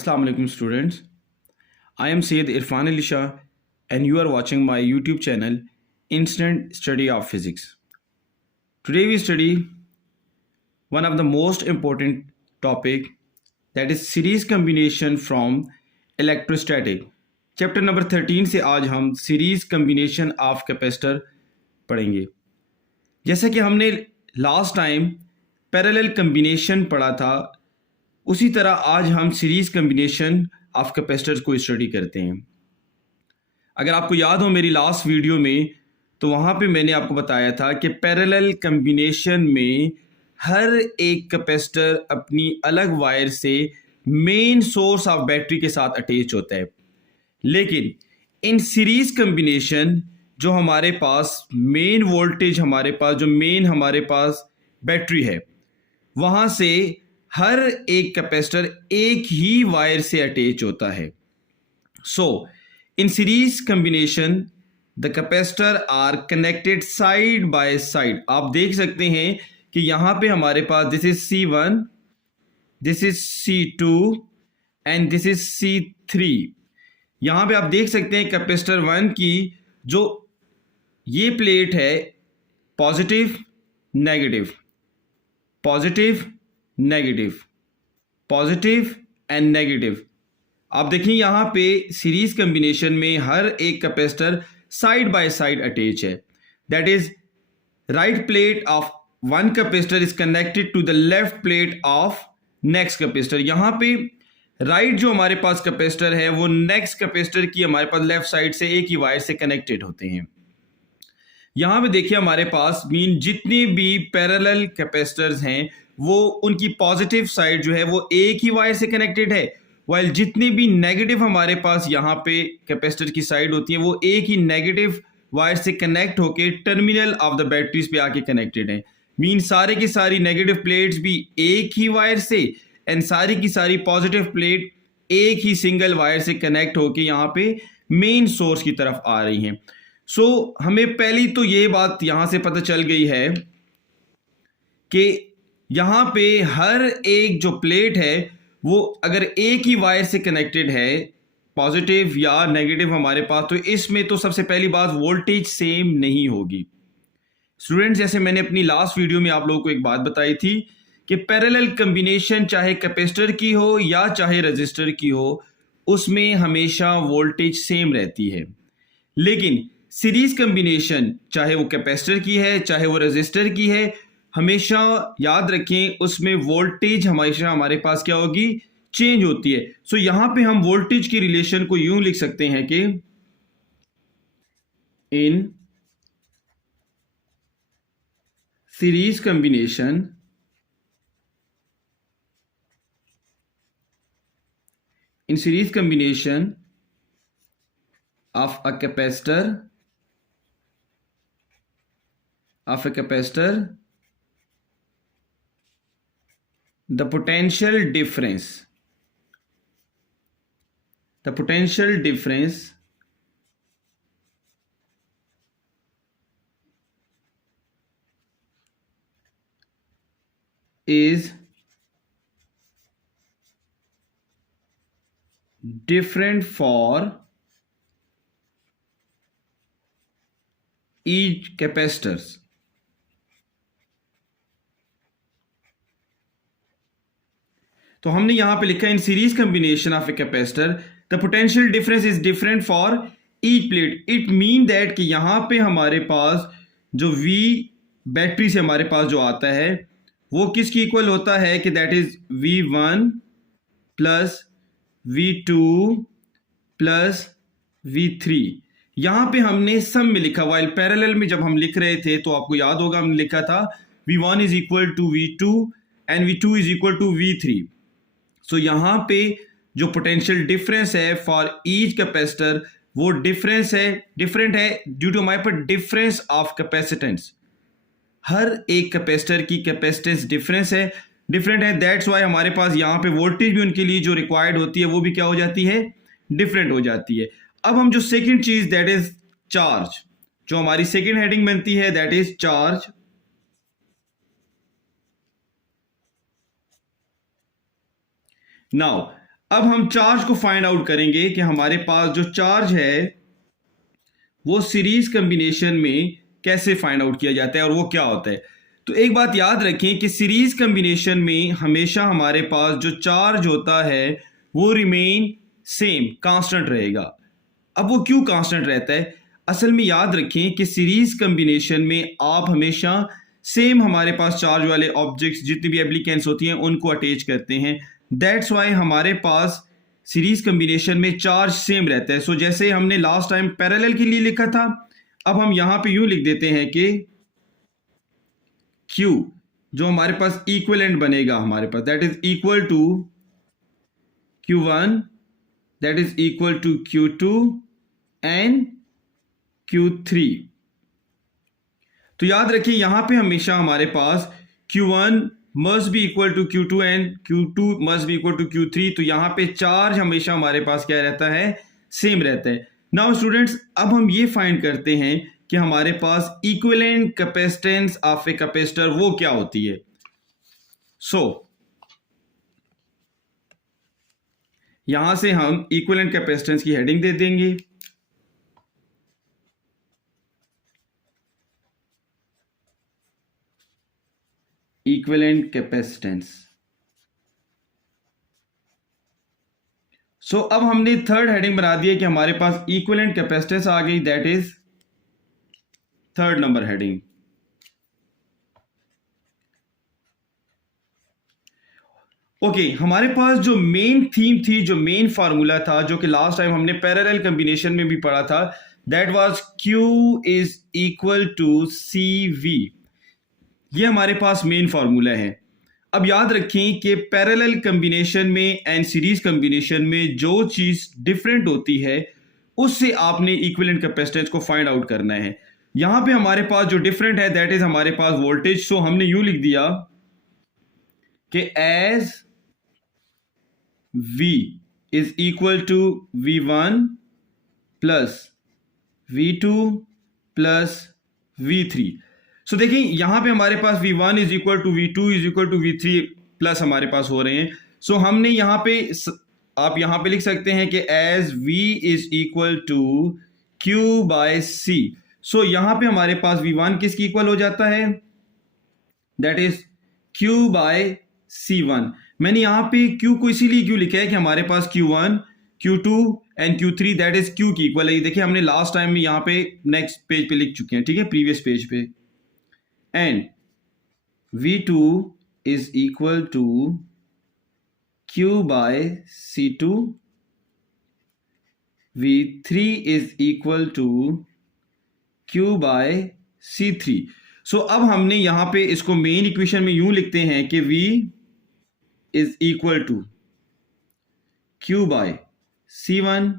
Assalamu alaikum students. I am Syed Irfan Ali Shah and you are watching my YouTube channel Instant Study of Physics. Today we study one of the most important topic, that is series combination from electrostatic. Chapter number 13 से आज हम series combination of capacitor पढ़ेंगे. जैसा कि हमने last time parallel combination पढ़ा था, उसी तरह आज हम सीरीज कम्बिनेशन ऑफ कैपेसिटर्स को स्टडी करते हैं. अगर आपको याद हो मेरी लास्ट वीडियो में, तो वहाँ पे मैंने आपको बताया था कि पैरेलल कम्बिनेशन में हर एक कैपेसिटर अपनी अलग वायर से मेन सोर्स ऑफ बैटरी के साथ अटैच होता है. लेकिन इन सीरीज कम्बिनेशन जो हमारे पास मेन वोल्टेज हमारे पास बैटरी है, वहाँ से हर एक कैपेसिटर एक ही वायर से अटैच होता है. So in series combination the capacitor are connected side by side. आप देख सकते हैं कि यहाँ पे हमारे पास this is C1, this is C2 and this is C3. यहाँ पे आप देख सकते हैं कैपेसिटर 1 की जो ये प्लेट है, positive negative, positive negative, positive and negative. आप देखिए यहाँ पे सीरीज कम्बिनेशन में हर एक capacitor side by side attach है. That is right plate of one capacitor is connected to the left plate of next capacitor. यहाँ पे राइट जो हमारे पास कैपेसिटर है वो नेक्स्ट कैपेसिटर की हमारे पास लेफ्ट साइड से एक ही वायर से कनेक्टेड होते हैं. यहाँ पे देखिए हमारे पास जितने भी पैरेलल कैपेसिटर्स हैं वो उनकी पॉजिटिव साइड जो है वो एक ही वायर से कनेक्टेड है, वाइल जितने भी नेगेटिव हमारे पास यहाँ पे कैपेसिटर की साइड होती है वो एक ही नेगेटिव वायर से कनेक्ट होके टर्मिनल ऑफ द बैटरीज पे आके कनेक्टेड है. सारे की सारी नेगेटिव प्लेट्स भी एक ही वायर से एंड सारी की सारी पॉजिटिव प्लेट एक ही सिंगल वायर से कनेक्ट होके यहाँ पे मेन सोर्स की तरफ आ रही हैं. सो हमें पहली तो ये बात यहाँ से पता चल गई है कि यहाँ पे हर एक जो प्लेट है वो अगर एक ही वायर से कनेक्टेड है, पॉजिटिव या नेगेटिव हमारे पास, तो इसमें तो सबसे पहली बात वोल्टेज सेम नहीं होगी. स्टूडेंट्स, जैसे मैंने अपनी लास्ट वीडियो में आप लोगों को एक बात बताई थी कि पैरेलल कम्बिनेशन चाहे कैपेसिटर की हो या चाहे रजिस्टर की हो, उसमें हमेशा वोल्टेज सेम रहती है. लेकिन सीरीज कम्बिनेशन चाहे वो कैपेसिटर की है चाहे वो रजिस्टर की है, हमेशा याद रखें उसमें वोल्टेज हमेशा हमारे पास क्या होगी, चेंज होती है. सो यहां पे हम वोल्टेज की रिलेशन को यूं लिख सकते हैं कि इन series combination of a capacitor, the potential difference is different for each capacitors. तो हमने यहां पे लिखा इन series combination of a capacitor the potential difference is different for each plate. It mean that कि यहां पे हमारे पास जो V बैटरी से हमारे पास जो आता है वो किसकी इक्वल होता है कि that is V1 plus V2 plus V3. यहां पे हमने सम में लिखा, वाइल पैरेलल में जब हम लिख रहे थे तो आपको याद होगा हमने लिखा था V1 is equal to V2 and V2 is equal to V3. So यहां पे जो पोटेंशियल डिफरेंस है फॉर ईच कैपेसिटर वो डिफरेंट है ड्यू टू हमारे पर डिफरेंस ऑफ कैपेसिटेंस. हर एक कैपेसिटर की कैपेसिटेंस डिफरेंट है. दैट्स वाई हमारे पास यहाँ पे वोल्टेज भी उनके लिए जो रिक्वायर्ड होती है वो भी क्या हो जाती है, डिफरेंट हो जाती है. अब हम जो सेकंड चीज दैट इज चार्ज, जो हमारी सेकंड हेडिंग बनती है दैट इज चार्ज. नाउ अब हम चार्ज को फाइंड आउट करेंगे कि हमारे पास जो चार्ज है वो सीरीज कॉम्बिनेशन में कैसे फाइंड आउट किया जाता है और वो क्या होता है। तो एक बात याद रखें कि सीरीज कॉम्बिनेशन में हमेशा हमारे पास जो चार्ज होता है वो रिमेन सेम कांस्टेंट रहेगा। अब वो क्यों कांस्टेंट रहता है? असल में याद रखें कि सीरीज कॉम्बिनेशन में आप हमेशा सेम हमारे पास चार्ज वाले ऑब्जेक्ट्स जितनी भी एप्लीकेंट्स होती हैं उनको अटैच करते हैं। दैट्स वाई हमारे पास सीरीज कॉम्बिनेशन में चार्ज सेम रहता है। सो जैसे हमने लास्ट टाइम पैरेलल के लिए लिखा था, अब हम यहां पे यूं लिख देते हैं कि Q जो हमारे पास इक्विवेलेंट बनेगा हमारे पास that is equal to Q1 that is equal to Q2 and Q3। तो याद रखिए यहां पे हमेशा हमारे पास Q1 must be equal to Q2 and Q2 must be equal to Q3। तो यहां पे चार्ज हमेशा हमारे पास क्या रहता है? सेम रहता है। नाउ स्टूडेंट्स, अब हम ये फाइंड करते हैं कि हमारे पास equivalent capacitance of a capacitor वो क्या होती है। सो यहां से हम इक्विवेलेंट कैपेसिटेंस की हेडिंग दे देंगे। Equivalent capacitance. सो अब हमने थर्ड हेडिंग बना दी है कि हमारे पास इक्विवेलेंट कैपेसिटेंस आ गई, that is third number heading. Okay, हमारे पास जो मेन थीम थी, जो मेन फार्मूला था, जो कि लास्ट टाइम हमने पैरेलल कॉम्बिनेशन में भी पढ़ा था, that was Q is equal to CV। ये हमारे पास मेन फार्मूला है। अब याद रखें कि पैरेलल कॉम्बिनेशन में एंड सीरीज कॉम्बिनेशन में जो चीज डिफरेंट होती है उससे आपने इक्विवेलेंट कैपेसिटेंस को फाइंड आउट करना है। यहां पे हमारे पास जो डिफरेंट है दैट इज हमारे पास वोल्टेज। सो हमने यूं लिख दिया कि as V is equal to V1 plus V2 plus V3। So देखिए यहां पे हमारे पास V1 is equal to V2 is equal to V3 plus हमारे पास हो रहे हैं। सो हमने यहां पे आप यहां पे लिख सकते हैं कि as V is equal to Q by C। So यहां पे हमारे पास V1 किसकी इक्वल हो जाता है? That is Q by C1। मैंने यहां पे Q को इसीलिए क्यों लिखा है कि हमारे पास Q1 Q2 and Q3 that is Q की इक्वल है। ये देखिए हमने लास्ट टाइम में यहां पे नेक्स्ट पेज पे लिख चुके हैं, ठीक है, प्रीवियस पेज पे। And V2 is equal to Q by C2, V3 is equal to Q by C3। So अब हमने यहां पे इसको मेन इक्वेशन में यूं लिखते हैं कि V is equal to Q by C1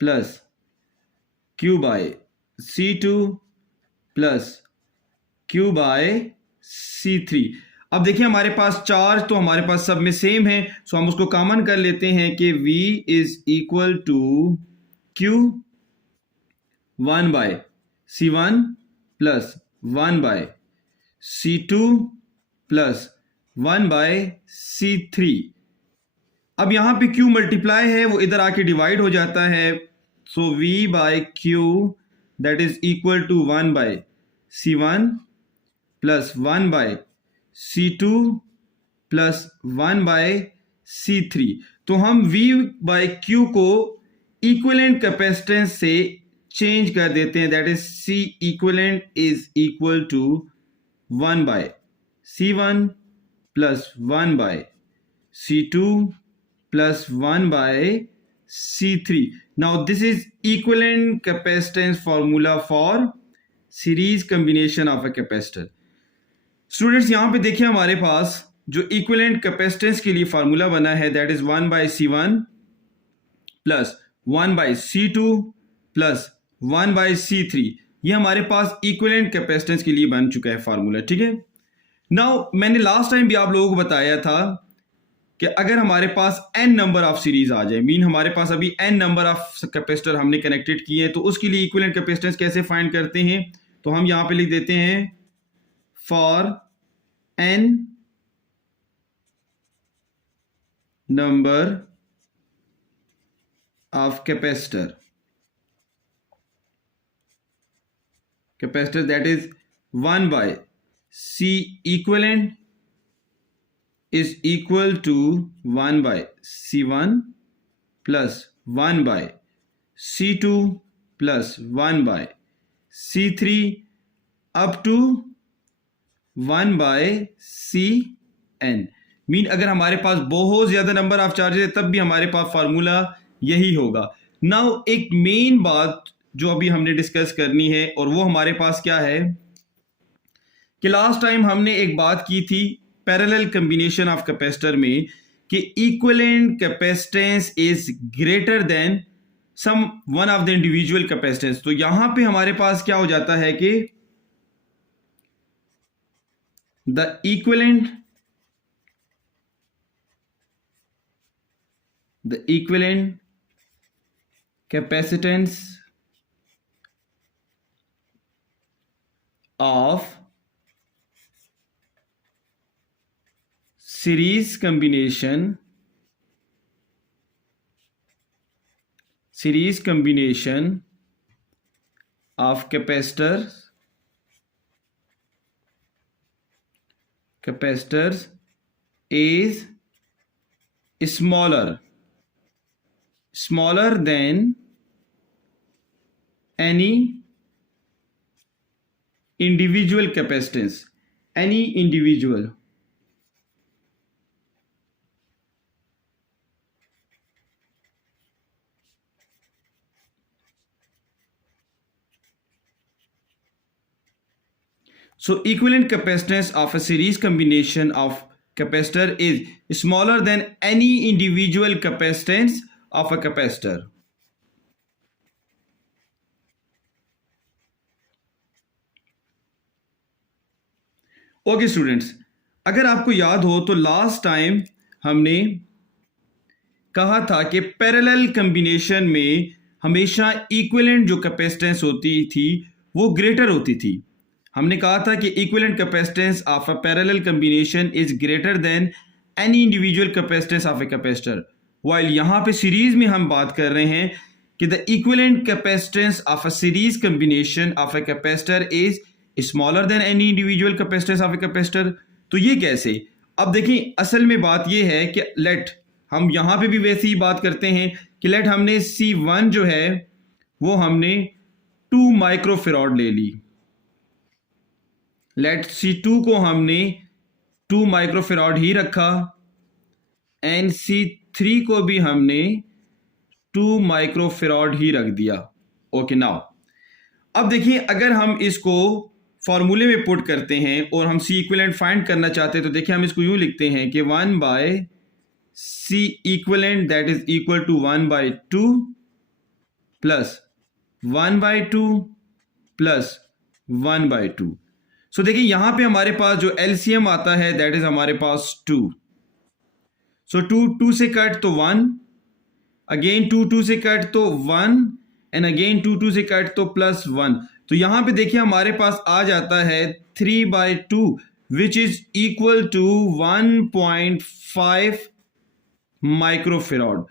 plus Q by C2 plus Q by C3। अब देखिए हमारे पास चार्ज तो हमारे पास सब में सेम है, सो हम उसको कॉमन कर लेते हैं कि V is equal to Q1 by C1 plus 1 by C2 plus 1 by C3। अब यहां पे Q मल्टीप्लाई है वो इधर आके डिवाइड हो जाता है। So V by Q that is equal to 1 by C1 plus 1 by C2 plus 1 by C3। तो हम V बाय Q को इक्विवेलेंट कैपेसिटेंस से चेंज कर देते हैं, that is C equivalent is equal to 1 by C1 plus 1 by C2 plus 1 by C3। Now this is equivalent capacitance formula for series combination of a capacitor। Students यहां पे देखिए हमारे पास जो equivalent capacitance के लिए फार्मूला बना है that is 1 by C1 plus 1 by C2 plus 1 by C3। ये हमारे पास इक्विवेलेंट कैपेसिटेंस के लिए बन चुका है फार्मूला, ठीक है। नाउ मैंने लास्ट टाइम भी आप लोगों को बताया था कि अगर हमारे पास n नंबर ऑफ सीरीज आ जाए, मीन हमारे पास अभी n नंबर ऑफ कैपेसिटर हमने कनेक्टेड किए हैं, तो उसके लिए इक्विवेलेंट कैपेसिटेंस कैसे फाइंड करते हैं। तो हम यहां पे लिख देते हैं for n number of capacitor that is 1 by C equivalent is equal to 1 by C1 plus 1 by C2 plus 1 by C3 up to 1 by Cn। Mean अगर हमारे पास बहुत ज्यादा नंबर ऑफ चार्जेस है तब भी हमारे पास फार्मूला यही होगा। नाउ एक मेन बात जो अभी हमने डिस्कस करनी है और वो हमारे पास क्या है कि लास्ट टाइम हमने एक बात की थी पैरेलल कॉम्बिनेशन ऑफ कैपेसिटर में कि equivalent capacitance is greater than some one of the individual capacitance. तो यहां पे हमारे पास क्या हो जाता है कि the equivalent capacitance of series combination of capacitors is smaller than any individual capacitance, any individual so equivalent capacitance of a series combination of capacitor is smaller than any individual capacitance of a capacitor। Okay students, अगर आपको याद हो तो last time हमने कहा था कि parallel combination में हमेशा इक्विवेलेंट जो कैपेसिटेंस होती थी वो ग्रेटर होती थी। हमने कहा था कि equivalent capacitance of a parallel combination is greater then any individual capacitance of a capacitor. While यहाँ पे सीरीज में हम बात कर रहे हैं कि the equivalent capacitance of a series combination of a capacitor is smaller than any individual capacitance of a capacitor. तो ये कैसे? अब देखिए असल में बात ये है कि लेट हम यहां पे भी वैसे ही बात करते हैं कि लेट हमने C1 जो है वो हमने 2 माइक्रोफेराड ले ली, लेट C2 को हमने 2 माइक्रोफेराड ही रखा एंड C3 को भी हमने 2 माइक्रोफेराड ही रख दिया। ओके नाउ अब देखिए अगर हम इसको फॉर्मूले में पुट करते हैं और हम C इक्विवेलेंट फाइंड करना चाहते हैं तो देखिए हम इसको यूं लिखते हैं कि 1 by C equivalent that is equal to 1 by 2 plus 1 by 2 plus 1 by 2। So देखिए यहां पे हमारे पास जो LCM आता है दैट इज हमारे पास 2। सो 2 से कट तो 1, अगेन 2 से कट तो 1 एंड अगेन 2 से कट तो प्लस 1। तो यहां पे देखिए हमारे पास आ जाता है 3 by 2 which is equal to 1.5 microfarad.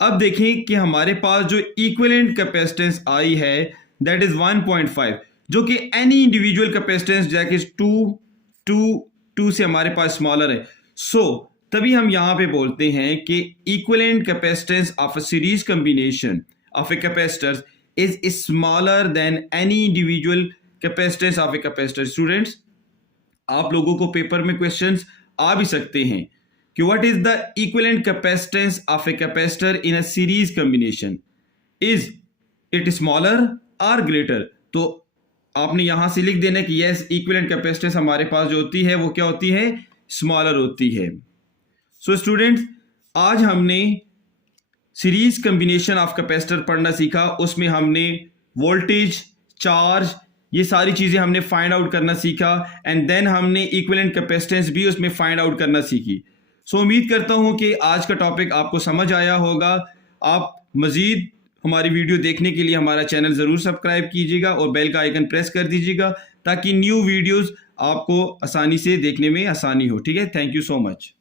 अब देखिए कि हमारे पास जो इक्विवेलेंट कैपेसिटेंस आई है दैट इज 1.5 जो कि एनी इंडिविजुअल कैपेसिटेंस जैसे 2 से हमारे पास स्मॉलर है। सो तभी हम यहां पे बोलते हैं कि equivalent capacitance of a series combination of a capacitor is smaller than any individual capacitance of a capacitor। Students आप लोगों को पेपर में क्वेश्चंस आ भी सकते हैं कि what is the equivalent capacitance of a capacitor in a series combination, is it smaller और greater. तो आपने यहां से लिख देना कि यस इक्विवेलेंट कैपेसिटेंस हमारे पास जो होती है वो क्या होती है, स्मॉलर होती है। सो स्टूडेंट्स आज हमने सीरीज कॉम्बिनेशन ऑफ कैपेसिटर पढ़ना सीखा, उसमें हमने वोल्टेज, चार्ज, ये सारी चीज़ें हमने फाइंड आउट करना सीखा एंड देन हमने इक्विवेलेंट कैपेसिटेंस भी उसमें फाइंड आउट करना सीखी। सो उम्मीद करता हूँ कि आज का टॉपिक आपको समझ आया होगा। आप मज़ीद हमारी वीडियो देखने के लिए हमारा चैनल ज़रूर सब्सक्राइब कीजिएगा और बेल का आइकन प्रेस कर दीजिएगा ताकि न्यू वीडियोज़ आपको आसानी से देखने में आसानी हो। ठीक है, थैंक यू सो मच।